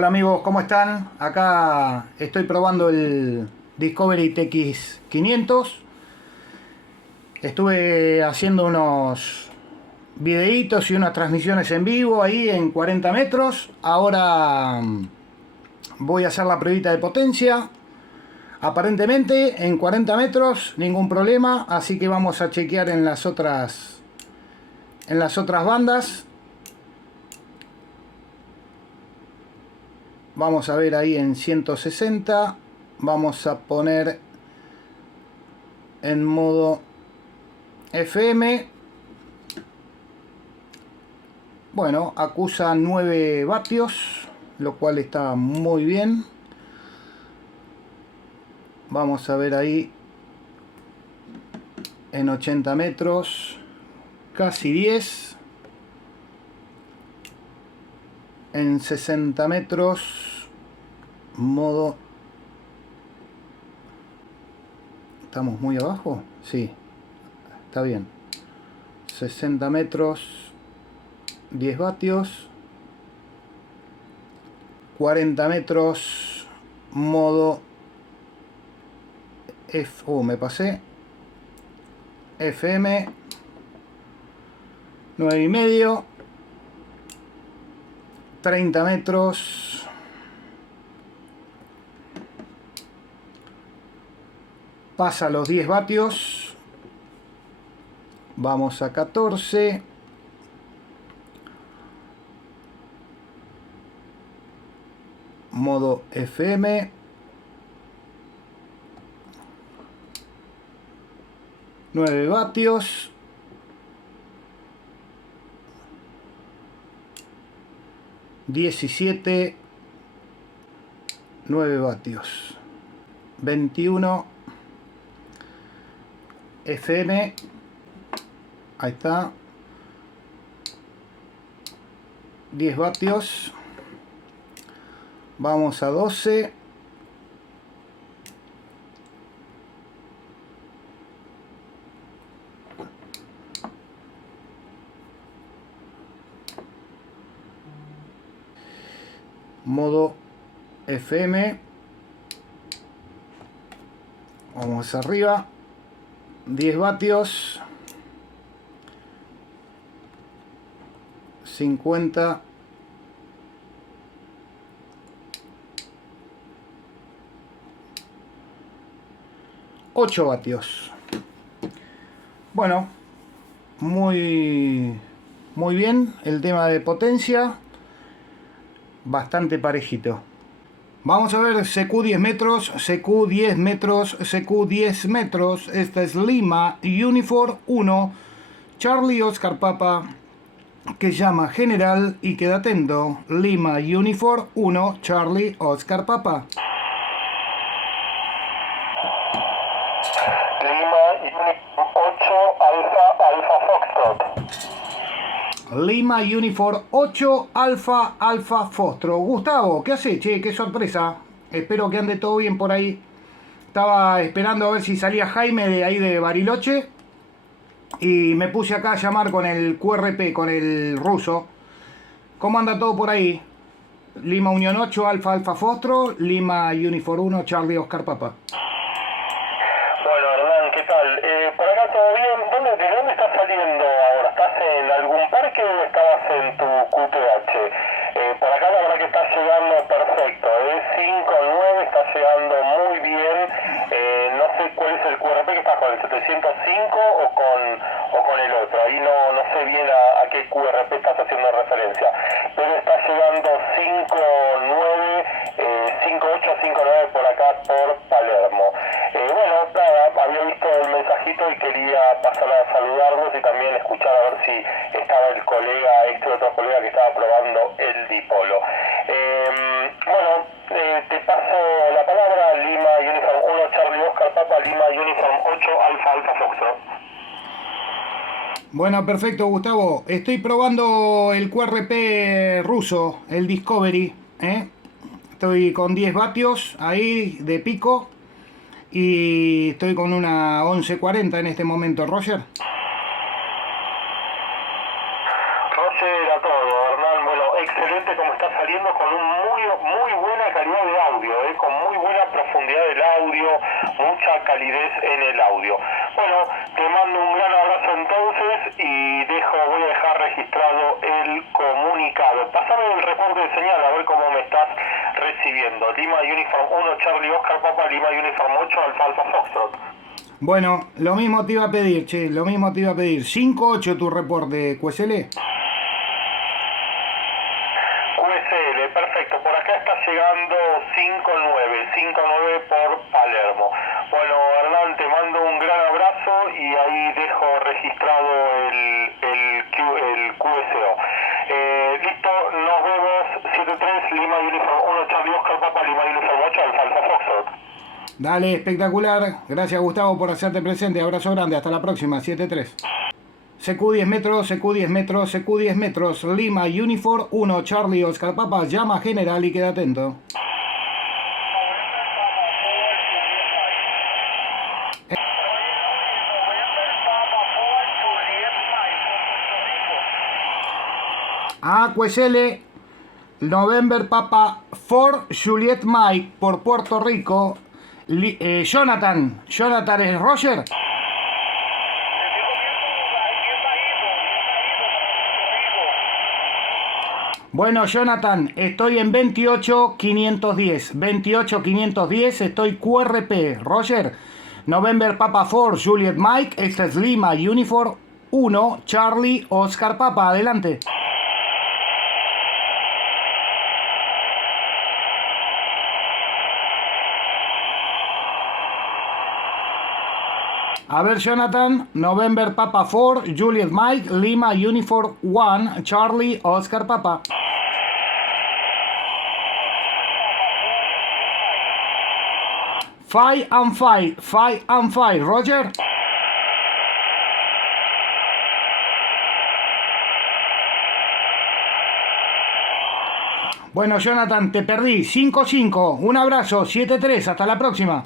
Hola amigos, ¿cómo están? Acá estoy probando el Discovery TX500. Estuve haciendo unos videitos y unas transmisiones en vivo ahí en 40 metros. Ahora voy a hacer la pruebita de potencia. Aparentemente en 40 metros ningún problema, así que vamos a chequear en las otras bandas. Vamos a ver ahí en 160. Vamos a poner en modo FM. Bueno, acusa 9 vatios, lo cual está muy bien. Vamos a ver ahí en 80 metros, casi 10. En 60 metros, modo... ¿Estamos muy abajo? Sí, está bien. 60 metros, 10 vatios. 40 metros, modo... me pasé. FM. 9,5. 30 metros. Pasa los 10 vatios. Vamos a 14. Modo FM. 9 vatios. 17. 9 vatios. 21. FM. Ahí está. 10 vatios. Vamos a 12. Modo FM. Vamos arriba. 10 vatios. 50. $8 vatios. Bueno, muy bien el tema de potencia, bastante parejito. Vamos a ver CQ 10 metros, CQ 10 metros, CQ 10 metros. Esta es Lima Uniform 1 Charlie Oscar Papa, que llama general y queda atento. Lima Uniform 1 Charlie Oscar Papa. Lima Uniform 8 Alfa Alfa Foxtrot. Gustavo, ¿qué hace? Che, qué sorpresa. Espero que ande todo bien por ahí. Estaba esperando a ver si salía Jaime de ahí de Bariloche. Y me puse acá a llamar con el QRP, con el ruso. ¿Cómo anda todo por ahí? Lima Unión 8 Alfa Alfa Foxtrot, Lima Uniform 1 Charlie Oscar Papa. Bueno, Hernán, ¿qué tal? Por acá todo bien. ¿De dónde estás saliendo ahora? ¿Estás en algún parque o estabas en tu QTH? Por acá la verdad que estás llegando perfecto. 5-9, estás llegando muy bien. No sé cuál es el QRP que estás con, el 705 o con el otro. Ahí no sé bien a qué QRP estás haciendo referencia. Pero estás llegando 5-9, 5-8, 5-9 por acá por Palermo. Bueno, nada, había visto el mensajito y quería pasar a saludarlos y también escuchar a ver si estaba el colega, otro colega que estaba probando el dipolo. Bueno, te paso la palabra. Lima Uniform 1 Charlie Oscar Papa, Lima Uniform 8 Alfa Alfa Foxtrot. Bueno, perfecto, Gustavo. Estoy probando el QRP ruso, el Discovery. Estoy con 10 vatios ahí de pico. Y estoy con una 1140 en este momento, Roger. Roger a todo, Hernán. Bueno, excelente como está saliendo, con un muy mucha calidez en el audio. Bueno, te mando un gran abrazo entonces y voy a dejar registrado el comunicado. Pásame el reporte de señal a ver cómo me estás recibiendo. Lima Uniform 1 Charlie Oscar Papa, Lima Uniform 8 Alfa Alfa Foxtrot. Bueno, lo mismo te iba a pedir, che, lo mismo te iba a pedir. 5-8 tu reporte, QSL. QSL, perfecto. Por acá está llegando 5-9 por Palermo. Bueno, Hernán, te mando un gran abrazo y ahí dejo registrado el QSO. Listo, nos vemos. 7-3, Lima Uniform 1 Charlie Oscar Papa, Lima Uniform 8 Alfa Alfa Foxtrot. Dale, espectacular. Gracias, Gustavo, por hacerte presente. Abrazo grande. Hasta la próxima. 7-3. CQ 10 metros, CQ 10 metros, CQ 10 metros. Lima Uniform 1 Charlie Oscar Papa. Llama general y queda atento. QSL November Papa 4 Juliet Mike por Puerto Rico. Jonathan es Roger. Bueno, Jonathan, estoy en 28510. 28510, estoy QRP. Roger, November Papa 4 Juliet Mike. Esta es Lima Uniform 1 Charlie Oscar Papa. Adelante. A ver, Jonathan, November Papa 4, Juliet Mike, Lima Uniform 1, Charlie Oscar Papa. Five and five, Roger. Bueno, Jonathan, te perdí. 5-5, un abrazo, 7-3, hasta la próxima.